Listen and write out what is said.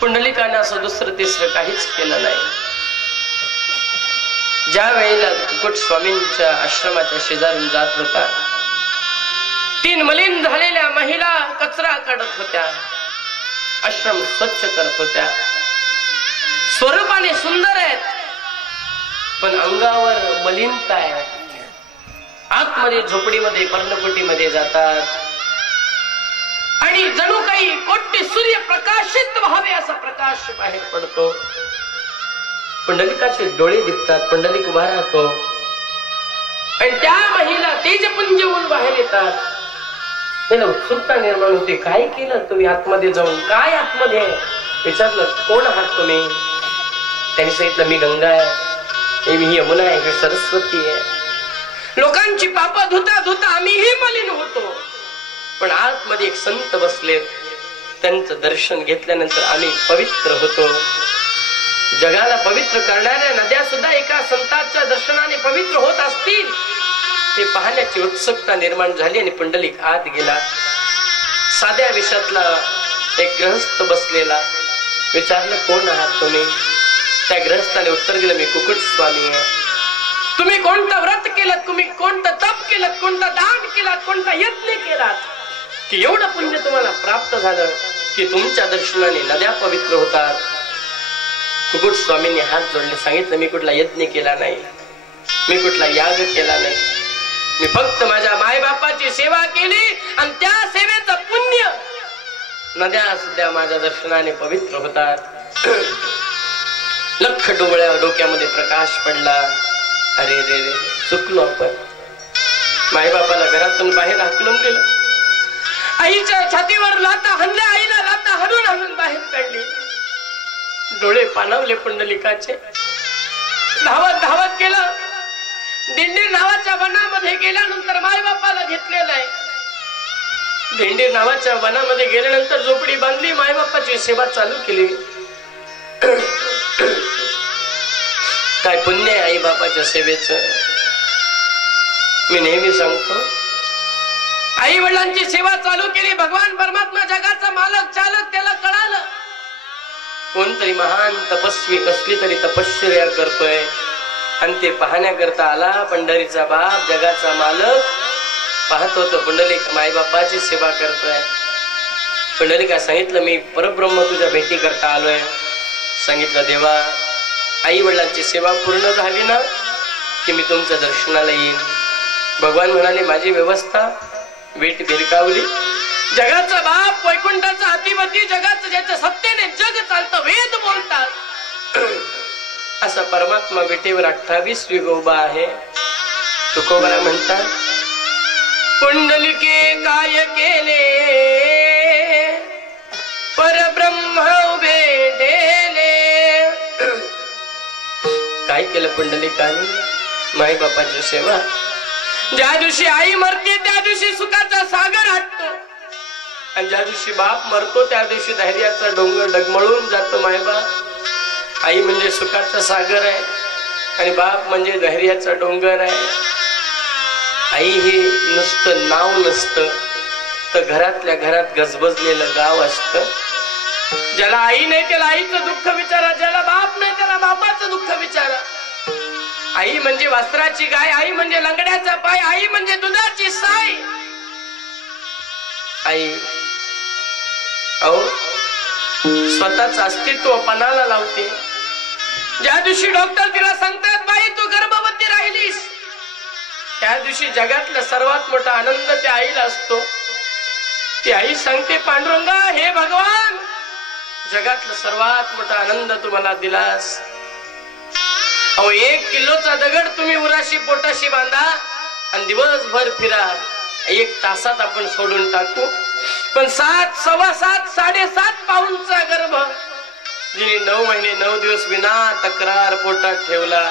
पुंडलिकाने असं दुसरं तिसरं काहीच केलं नाही. ज्या वेळेला कुकुट स्वामींच्या आश्रमाच्या शेजारून जात होता, 3 मलिन झालेल्या महिला कचरा काढत होत्या, आश्रम स्वच्छ करत होत्या. स्वरूपाने सुंदर आहेत, पण अंगावर मलिनता आहे. आतमध्ये झोपडीमध्ये पर्णकुटीमध्ये जातात आणि जणू काही कोटी सूर्य प्रकाशित व्हावे असा प्रकाश बाहेर पडतो. पुंडलिकाचे डोळे दिसतात, पुंडलिक उभा राहतो आणि त्या महिला तेजपुंज होऊन बाहेर येतात. त्याला उत्सुकता निर्माण होते, काय केलं तुम्ही आतमध्ये जाऊन? काय आतमध्ये? विचारलं, कोण आहात तुम्ही? त्यांनी सांगितलं, मी गंगा आहे, मी यमुना आहे, ही सरस्वती आहे. लोकांची पाप धुता धुता आम्हीही मलिन होतो, पण आतमध्ये एक संत बसलेत, त्यांचं दर्शन घेतल्यानंतर आम्ही पवित्र होतो. जगाला पवित्र करणाऱ्या नद्या सुद्धा एका संतांच्या दर्शनाने पवित्र होत असतील, हे पाहण्याची उत्सुकता निर्माण झाली. आणि पुंडलिक आत गेला. साध्या विषयातला एक गृहस्थ बसलेला. विचारलं, कोण आहात तुम्ही? त्या गृहस्थाने उत्तर दिलं, मी कुकुट स्वामी आहे. तुम्ही कोणतं व्रत केलं, तुम्ही कोणतं तप केलं, कोणतं दान केलं, कोणता यज्ञ केलात की एवढं पुण्य तुम्हाला प्राप्त झालं की तुमच्या दर्शनाने नद्या पवित्र होतात? कुकुट स्वामींनी हात जोडले, सांगितलं, मी कुठला यज्ञ केला नाही, मी कुठला याग केला नाही, मी फक्त माझ्या मायबापाची सेवा केली आणि त्या सेवेचं पुण्य नद्या सुद्धा माझ्या दर्शनाने पवित्र होतात. लख डोक्यामध्ये प्रकाश पडला. अरे रे रे, चुकलो आपण. मायबापाला घरातून बाहेर हाकलून दिलं, आईच्या छातीवर लाथा हाणल्या, आईला लाथा हाणून हाणून बाहेर काढली. डोळे पाणावले पुंडलिकाचे. धावत धावत गेलं. दिंडीर नावाच्या वनामध्ये गेल्यानंतर मायबापाला घेतलेलं आहे. दिंडीर नावाच्या वनामध्ये गेल्यानंतर झोपडी बांधली, मायबापाची सेवा चालू केली. काय पुण्य आहे आई बापाच्या सेवेचं. मी नेहमी सांगतो, आई वडिलांची सेवा चालू केली. भगवान परमात्मा जगाचा मालक चालक त्याला कळालं. कोणतरी महान तपस्वी कसली तरी तपश्चर्या करतोय आणि ते पाहण्याकरता आला. पंढरीचा बाप जगाचा मालक पाहत होतो, पुंडलिक मायबापाची सेवा करतोय. पुंडलिका सांगितलं, मी परब्रह्म तुझ्या भेटी करता आलोय. सांगितलं, देवा आई वडिलांची सेवा पूर्ण झाली ना की मी तुमच्या दर्शनाला येईन. भगवान म्हणाले, माझी व्यवस्था वीट भिरकावली. जगाचा बाप, वैकुंठाचा अधिपती, जगाचं ज्याच्या सत्तेने जग चालतं, वेद बोलतात, असा परमात्मा विटेवर 28 युग उभा आहे. तुकोबरा म्हणतात, पुंडलिके काय केले परब्रह्म उभे ठेले. काय केलं पुंडलिकाने? माई बापाची सेवा. ज्या दिवशी आई मरते त्या दिवशी सुखाचा सागर हटतो, आणि ज्या दिवशी बाप मरतो त्या दिवशी धैर्याचा डोंगर डगमळून जातो. मायबाप, आई म्हणजे सुखाचा सागर आहे आणि बाप म्हणजे धैर्याचा डोंगर आहे. आई हे नुसतं नाव नसतं, तर घरातल्या घरात गजबजलेलं गाव असतं. ज्याला आई नाही त्याला आईचं दुःख विचारा, ज्याला बाप नाही त्याला बापाचं दुःख विचारा. आई म्हणजे वस्त्राची गाय, आई म्हणजे लंगड्याचा पाय, आई म्हणजे दुधाची साय. आई अहो स्वतःच अस्तित्व पणाला लावते. ज्या दिवशी डॉक्टर तिला सांगतात, बाई तू गर्भवती राहिलीस, त्या दिवशी जगातला सर्वात मोठा आनंद त्या आईला असतो. ती आई सांगते, पांडुरंगा, हे भगवान, जगातला सर्वात मोठा आनंद तुम्हाला दिलास. अहो 1 किलोचा दगड तुम्ही उराशी पोटाशी बांधा आणि दिवसभर फिरा, 1 तासात आपण सोडून टाकू. पण 7, 7.25, 7.5 पाऊंडचा गर्भ जिने 9 महिने 9 दिवस विना तक्रार पोटात ठेवला,